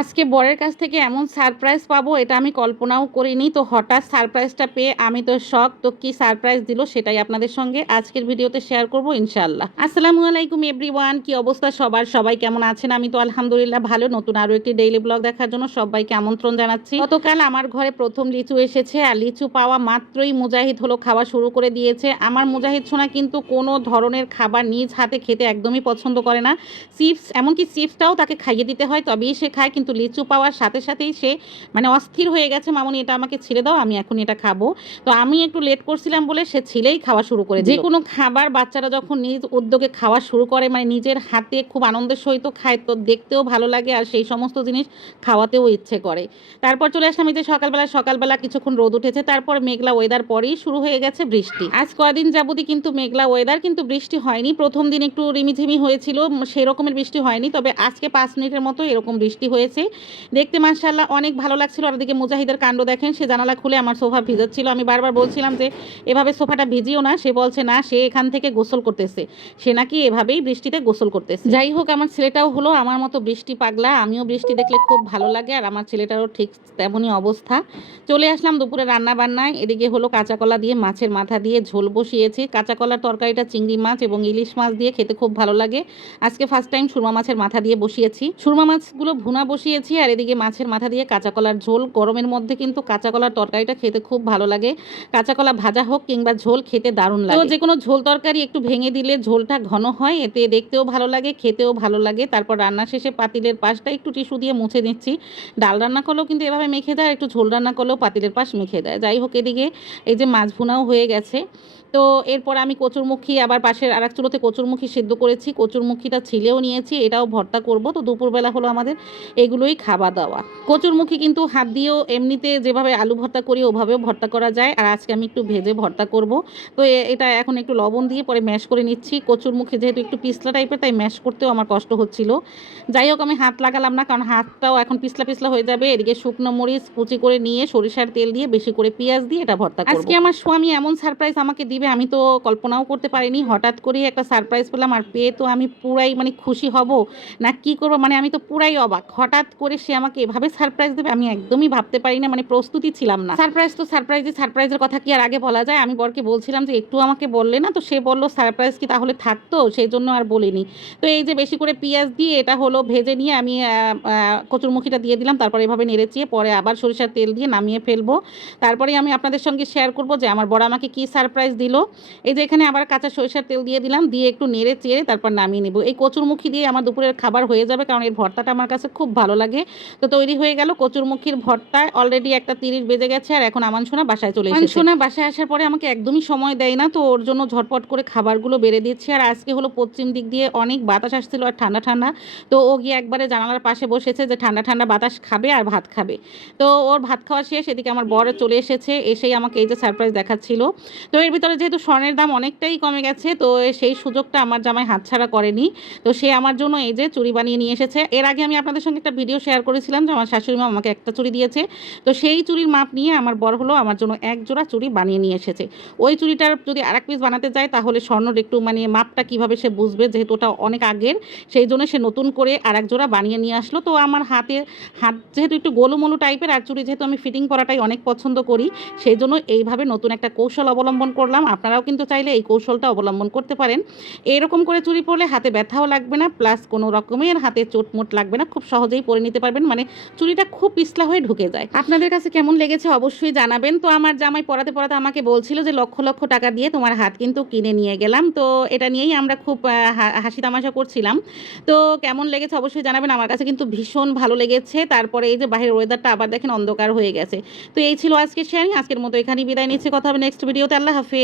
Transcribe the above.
আজকে বরের কাছ থেকে এমন সারপ্রাইজ পাবো, এটা আমি কল্পনাও করিনি। তো হঠাৎ সারপ্রাইজটা পেয়ে আমি তো শখ তো কি সারপ্রাইজ দিল সেটাই আপনাদের সঙ্গে আজকের ভিডিওতে শেয়ার করব ইনশাআল্লাহ। আসসালামু আলাইকুম এভরিওয়ান কি অবস্থা সবার? সবাই কেমন আছেন? আমি তো আলহামদুলিল্লাহ ভালো, নতুন আরও একটি ডেইলি ব্লগ দেখার জন্য সবাইকে আমন্ত্রণ জানাচ্ছি। গতকাল আমার ঘরে প্রথম লিচু এসেছে, আর লিচু পাওয়া মাত্রই মুজাহিদ হলো খাওয়া শুরু করে দিয়েছে। আমার মুজাহিদ সোনা কিন্তু কোনো ধরনের খাবার নিজ হাতে খেতে একদমই পছন্দ করে না। চিপস, এমনকি চিপসটাও তাকে খাইয়ে দিতে হয়, তবেই সে খায় লিচু পাওয়ার সাথে সাথেই সে মানে অস্থির হয়ে গেছে, মামনি, এটা আমাকে ছেড়ে দাও, আমি এখন এটা খাব। তো আমি একটু লেট করছিলাম বলে সে ছিলেই খাওয়া শুরু করে যে কোনো খাবার বাচ্চারা যখন নিজ উদ্যোগে খাওয়া শুরু করে মানে নিজের হাতে খুব আনন্দের সহিত খায়, তো দেখতেও ভালো লাগে আর সেই সমস্ত জিনিস খাওয়াতেও ইচ্ছে করে। তারপর চলে আসলাম এই যে সকালবেলা সকালবেলা কিছুক্ষণ রোদ উঠেছে, তারপর মেঘলা ওয়েদার পরেই শুরু হয়ে গেছে বৃষ্টি। আজ কয়দিন যাবতই কিন্তু মেঘলা ওয়েদার কিন্তু বৃষ্টি হয়নি। প্রথম দিন একটু রিমিঝিমি হয়েছিল সেই রকমের বৃষ্টি হয়নি, তবে আজকে পাঁচ মিনিটের মতো এরকম বৃষ্টি হয়েছে। দেখতে মার্শাল্লাহ অনেক ভালো লাগছিল। আর ওদিকে মুজাহিদের কাণ্ড দেখেন, সে জানালা খুলে আমার সোফা ভিজাচ্ছিল। আমি বারবার বলছিলাম যে, এভাবে সোফাটা ভিজিও না, সে বলছে, না, সে এখান থেকে গোসল করতেছে। সে নাকি এভাবেই বৃষ্টিতে গোসল করতেছে। যাই হোক, আমার ছেলেটাও হলো আমার মতো বৃষ্টি পাগলা। আমিও বৃষ্টি দেখলে খুব ভালো লাগে, আর আমার ছেলেটারও ঠিক তেমনই অবস্থা। চলে আসলাম দুপুরে রান্না বান্নায় এদিকে হলো কাঁচা কলা দিয়ে মাছের মাথা দিয়ে ঝোল বসিয়েছি। কাঁচা কলার তরকারিটা চিংড়ি মাছ এবং ইলিশ মাছ দিয়ে খেতে খুব ভালো লাগে। আজকে ফার্স্ট টাইম সুরমা মাছের মাথা দিয়ে বসিয়েছি। সুরমা মাছগুলো ভুনা বসিয়েছি আর এদিকে মাছের মাথা দিয়ে কাঁচা কলার ঝোল। গরমের মধ্যে কিন্তু কাঁচা কলার তরকারিটা খেতে খুব ভালো লাগে। কাঁচা কলা ভাজা হোক কিংবা ঝোল খেতে দারুণ লাগে তো যে কোনো ঝোল তরকারি একটু ভেঙে দিলে ঝোলটা ঘন হয় এতে দেখতেও ভালো লাগে খেতেও ভালো লাগে। তারপর রান্না শেষে পাতিলের পাশটা একটু টিস্যু দিয়ে মুছে নিচ্ছি। ডাল রান্না করলেও কিন্তু এভাবে মেখে দেয় আর একটু ঝোল রান্না করলেও পাতিলের পাশ মেখে দেয়। যাই হোক এদিকে এই যে মাছ ভুনাও হয়ে গেছে। তো এরপর আমি কচুরমুখী আবার পাশের আর এক চুলোতে কচুরমুখী সিদ্ধ করেছি। কচুরমুখীটা ছিলেও নিয়েছি এটাও ভর্তা করব। তো দুপুরবেলা হলো আমাদের এগুলোই খাওয়া দাওয়া। কচুরমুখী কিন্তু হাত দিয়েও এমনিতে যেভাবে আলু ভর্তা করি, ওভাবেও ভর্তা করা যায়। আর আজকে আমি একটু ভেজে ভর্তা করব। তো এটা এখন একটু লবণ দিয়ে পরে ম্যাশ করে নিচ্ছি। কচুরমুখী যেহেতু একটু পিছলা টাইপের তাই ম্যাশ করতেও আমার কষ্ট হচ্ছিল। যাই হোক, আমি হাত লাগালাম না, কারণ হাতটাও এখন পিছলা পিছলা হয়ে যাবে। এদিকে শুকনো মরিচ কুচি করে নিয়ে সরিষার তেল দিয়ে বেশি করে পেঁয়াজ দিয়ে এটা ভর্তা আজকে আমার স্বামী এমন সারপ্রাইজ আমাকে দিবে, আমি তো কল্পনাও করতে পারিনি। হঠাৎ করে একটা সারপ্রাইজ পেলাম, আর পেয়ে তো আমি পুরাই মানে খুশি হব। না কি করব? মানে আমি তো পুরাই অবাক। হঠাৎ করে সে আমাকে এভাবে সারপ্রাইজ দেবে, আমি একদমই ভাবতে পারি না মানে প্রস্তুতি ছিলাম না। সারপ্রাইজ তো সারপ্রাইজে সারপ্রাইজের কথা কি আর আগে বলা যায়? আমি বরকে বলছিলাম যে, একটু আমাকে বললে না? তো সে বলল সারপ্রাইজ কি তাহলে থাকতো? সেই জন্য আর বলিনি। তো এই যে বেশি করে পেঁয়াজ দিয়ে এটা হলো ভেজে নিয়ে আমি কচুরমুখিটা দিয়ে দিলাম, তারপরে এভাবে নেড়েচিয়ে পরে আবার সরিষার তেল দিয়ে নামিয়ে ফেলব। তারপরে আমি আপনাদের সঙ্গে শেয়ার করব যে, আমার বড় আমাকে কি সারপ্রাইজ দিল। এই যে এখানে আবার কাঁচা সরিষার তেল দিয়ে দিলাম, দিয়ে একটু নেড়ে চেড়ে তারপর নামিয়ে নেব। এই কচুরমুখী দিয়ে আমার দুপুরের খাবার হয়ে যাবে, কারণ এর ভর্তাটা আমার কাছে খুব ভালো লাগে। তো তৈরি হয়ে গেল কচুরমুখীর ভর্তা। অলরেডি একটা তিরিশ বেজে গেছে আর এখন আমান সোনা বাসায় চলে এসেছে। সোনা বাসায় আসার পরে আমাকে একদমই সময় দেয় না, তো ওর জন্য ঝটপট করে খাবারগুলো বেড়ে দিচ্ছি। আর আজকে হলো পশ্চিম দিক দিয়ে অনেক বাতাস আসছিল আর ঠান্ডা ঠান্ডা, তো ও গিয়ে একবারে জানালার পাশে বসেছে যে ঠান্ডা ঠান্ডা বাতাস খাবে আর ভাত খাবে। তো ওর ভাত খাওয়া শেষ, এদিকে আমার বর চলে এসেছে, এসেই আমাকে এই যে সারপ্রাইজ দেখাচ্ছিল। তো এর ভিতরে যেহেতু স্বর্ণের দাম অনেকটাই কমে গেছে, তো সেই সুযোগটা আমার জামাই হাতছাড়া করেনি। তো সে আমার জন্য এই যে চুরি বানিয়ে নিয়ে এসেছে। এর আগে আমি আপনাদের সঙ্গে একটা ভিডিও শেয়ার করেছিলাম যে আমার শাশুড়ি মা আমাকে একটা চুড়ি দিয়েছে। তো সেই চুড়ির মাপ নিয়ে আমার বর হলো, আমার জন্য এক জোড়া চুড়ি বানিয়ে নিয়ে এসেছে। ওই চুড়িটার যদি আর এক পিস বানাতে যায় তাহলে স্বর্ণর একটু মানে মাপটা কীভাবে সে বুঝবে, যেহেতু ওটা অনেক আগের, সেই জন্য সে নতুন করে আর এক জোড়া বানিয়ে নিয়ে আসলো। তো আমার হাতে, হাত যেহেতু একটু গোলুমলু টাইপের আর চুড়ি যেহেতু আমি ফিটিং করাটাই অনেক পছন্দ করি, সেই জন্য এইভাবে নতুন একটা কৌশল অবলম্বন করলাম। আপনারাও কিন্তু চাইলে এই কৌশলটা অবলম্বন করতে পারেন। এরকম করে চুড়ি পরলে হাতে ব্যথাও লাগবে না প্লাস কোনো রকমের হাতে চোটমোট লাগবে না, খুব সহজেই পরে নিতে পারবেন। মানে চুড়িটা খুব পিছলা হয়ে ঢুকে যায়। আপনাদের কাছে কেমন লেগেছে অবশ্যই জানাবেন। তো আমার জামাই পড়াতে পড়াতে আমাকে বলছিল যে লক্ষ লক্ষ টাকা দিয়ে তোমার হাত কিন্তু কিনে নিয়ে গেলাম। তো এটা নিয়েই আমরা খুব হাসি তামাশা করছিলাম। তো কেমন লেগেছে অবশ্যই জানাবেন। আমার কাছে কিন্তু ভীষণ ভালো লেগেছে। তারপরে এই যে বাইরের ওয়েদারটা আবার দেখেন অন্ধকার হয়ে গেছে। তো এই ছিল আজকে শেয়ারিং আজকের মতো এখানেই বিদায় নিচ্ছে। কথা হবে নেক্সট ভিডিওতে আল্লাহ হাফিজ।